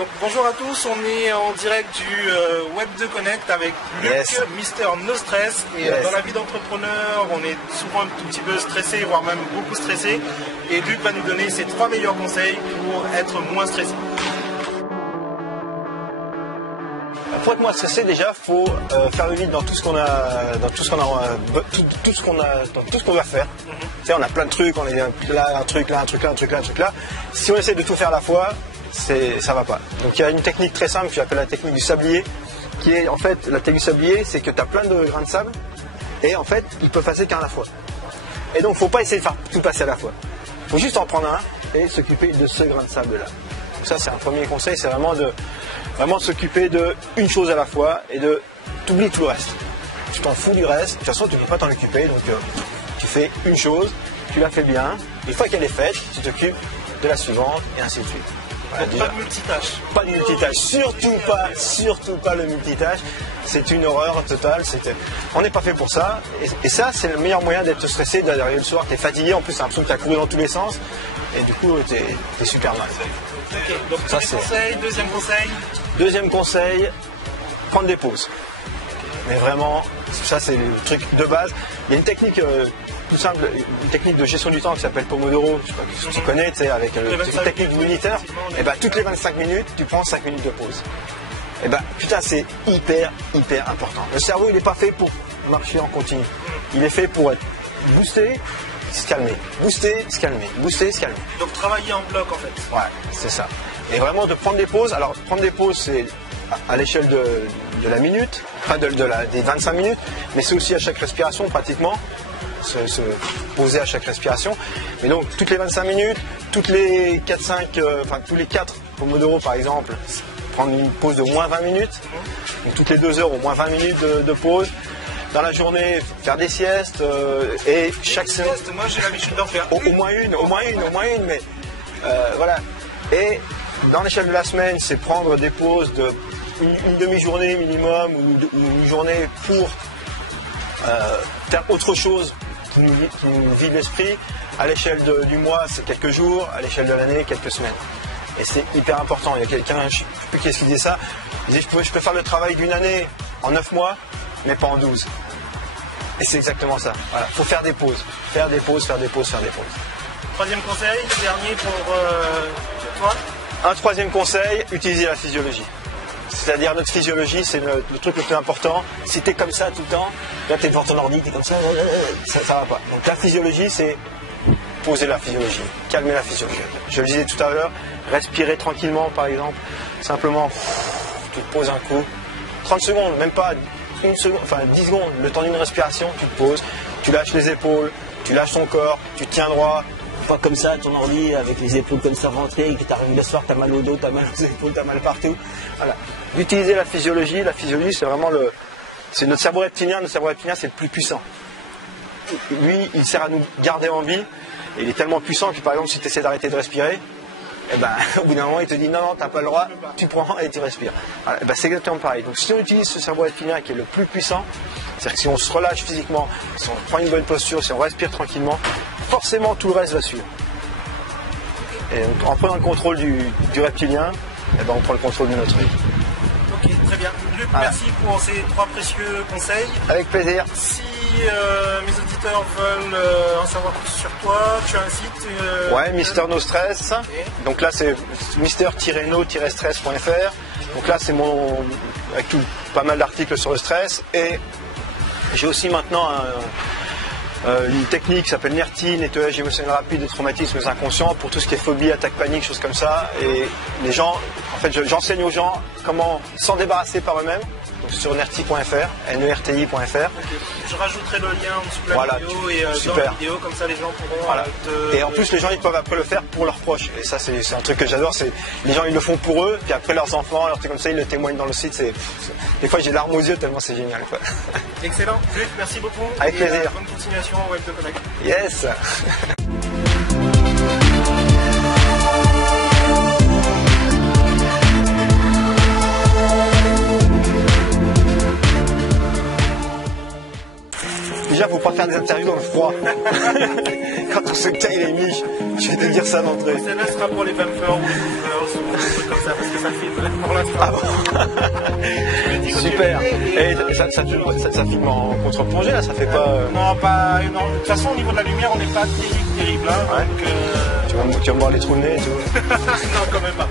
Donc, bonjour à tous, on est en direct du Web2 Connect avec Luc, Mister No Stress. Et dans la vie d'entrepreneur, on est souvent un tout petit peu stressé, voire même beaucoup stressé. Et Luc va nous donner ses 3 meilleurs conseils pour être moins stressé. Pour être moins stressé, déjà, faut faire le vide dans tout ce qu'on a, dans tout ce qu'on va faire. Tu sais, on a plein de trucs, on est là, un truc là, un truc là, un truc là, un truc là. Si on essaie de tout faire à la fois, ça va pas. Donc il y a une technique très simple que j'appelle la technique du sablier, qui est en fait la technique du sablier, c'est que tu as plein de grains de sable et en fait ils peuvent passer qu'un à la fois. Et donc faut pas essayer de faire tout passer à la fois. Faut juste en prendre un et s'occuper de ce grain de sable là. Donc ça c'est un premier conseil, c'est vraiment de s'occuper d'une chose à la fois et de t'oublier tout le reste. Tu t'en fous du reste, de toute façon tu ne peux pas t'en occuper, donc tu fais une chose, tu la fais bien, une fois qu'elle est faite, tu t'occupes de la suivante et ainsi de suite. Voilà, pas de multitâche. Pas de multitâche, surtout pas le multitâche. C'est une horreur totale. On n'est pas fait pour ça. Et ça, c'est le meilleur moyen d'être stressé, d'arriver le soir, tu es fatigué, en plus t'as l'impression que tu as couru dans tous les sens. Et du coup, tu es super mal. Ok, donc premier conseil, deuxième conseil. Deuxième conseil, prendre des pauses. Mais vraiment, ça c'est le truc de base. Il y a une technique tout simple, une technique de gestion du temps qui s'appelle Pomodoro, je sais pas si tu connais, tu sais, avec la technique du minuteur. Et ben toutes les 25 minutes, tu prends 5 minutes de pause. Et ben putain, c'est hyper important. Le cerveau, il n'est pas fait pour marcher en continu. Il est fait pour être boosté, se calmer, booster, se calmer, booster, se calmer. Donc travailler en bloc en fait. Ouais, c'est ça. Et vraiment de prendre des pauses. Alors prendre des pauses, c'est à l'échelle de la minute, enfin des 25 minutes, mais c'est aussi à chaque respiration pratiquement. Se poser à chaque respiration. Mais donc toutes les 25 minutes, toutes les 4 Pomodoro par exemple, prendre une pause de au moins 20 minutes. Donc toutes les 2 heures au moins 20 minutes de pause. Dans la journée, faire des siestes et chaque semaine. Moi j'ai l'habitude d'en faire. Au moins une, mais voilà. Et dans l'échelle de la semaine, c'est prendre des pauses de une demi-journée minimum ou une journée pour faire autre chose qui nous vide l'esprit. À l'échelle du mois, c'est quelques jours. À l'échelle de l'année, quelques semaines. Et c'est hyper important. Il y a quelqu'un, je ne sais plus qui est-ce qui disait ça, il disait je peux faire le travail d'une année en 9 mois, mais pas en 12. Et c'est exactement ça. Voilà. Faut faire des pauses. Faire des pauses. Troisième conseil, le dernier pour toi. Un troisième conseil, utiliser la physiologie. C'est-à-dire notre physiologie, c'est le truc le plus important. Si tu es comme ça tout le temps, là tu es devant ton ordi, tu es comme ça, ça va pas. Donc la physiologie, c'est poser la physiologie, calmer la physiologie. Je le disais tout à l'heure, respirer tranquillement par exemple, simplement tu te poses un coup, 30 secondes, même pas une seconde, enfin 10 secondes, le temps d'une respiration, tu te poses, tu lâches les épaules, tu lâches ton corps, tu te tiens droit. Pas comme ça, ton ordi avec les épaules comme ça rentrées, et que tu arrives le soir, tu as mal au dos, tu as mal aux épaules, tu as mal partout. Voilà. D'utiliser la physiologie c'est vraiment c'est notre cerveau reptilien, c'est le plus puissant. Lui, il sert à nous garder en vie, et il est tellement puissant que par exemple, si tu essaies d'arrêter de respirer, et ben, au bout d'un moment, il te dit non, tu n'as pas le droit, tu prends et tu respires. Voilà. Ben, c'est exactement pareil. Donc si on utilise ce cerveau reptilien qui est le plus puissant, c'est-à-dire que si on se relâche physiquement, si on prend une bonne posture, si on respire tranquillement, forcément tout le reste va suivre. Et en prenant le contrôle du reptilien, eh ben on prend le contrôle de notre vie. Ok, très bien. Luc, merci pour ces 3 précieux conseils. Avec plaisir. Si mes auditeurs veulent en savoir plus sur toi, tu as un site Ouais, Mister No Stress. Okay. Donc là c'est mister-no-stress.fr. Donc là c'est avec pas mal d'articles sur le stress. Et j'ai aussi maintenant une technique qui s'appelle NERTI, nettoyage émotionnel rapide de traumatismes inconscients, pour tout ce qui est phobie, attaque panique, choses comme ça. Et les gens, en fait, j'enseigne aux gens comment s'en débarrasser par eux-mêmes. Donc sur nerti.fr, nerti.fr. Okay. Je rajouterai le lien en dessous de la vidéo et dans la vidéo, comme ça les gens pourront Et en plus les gens ils peuvent après le faire pour leurs proches. Et ça c'est un truc que j'adore, c'est les gens ils le font pour eux, puis après leurs enfants, leurs trucs comme ça, ils le témoignent dans le site. Des fois j'ai larmes aux yeux tellement c'est génial. Quoi. Excellent, Luc, merci beaucoup. Avec plaisir. Bonne continuation au Web2 Connect. Yes. Déjà, faut pas faire des interviews dans le froid. Quand on sait que il est mis, je je vais te dire ça d'entrée. Celle-là sera pour les bumpers ou les bumpers ou des trucs comme ça, parce que ça filme pour l'instant. Ah bon. Super. Et ça filme en contre-plongée, là, ça fait pas... Non, pas énorme. De toute façon, au niveau de la lumière, on n'est pas terrible. Hein, ouais. donc, Tu vas me voir les trous de nez et tout. non, quand même pas.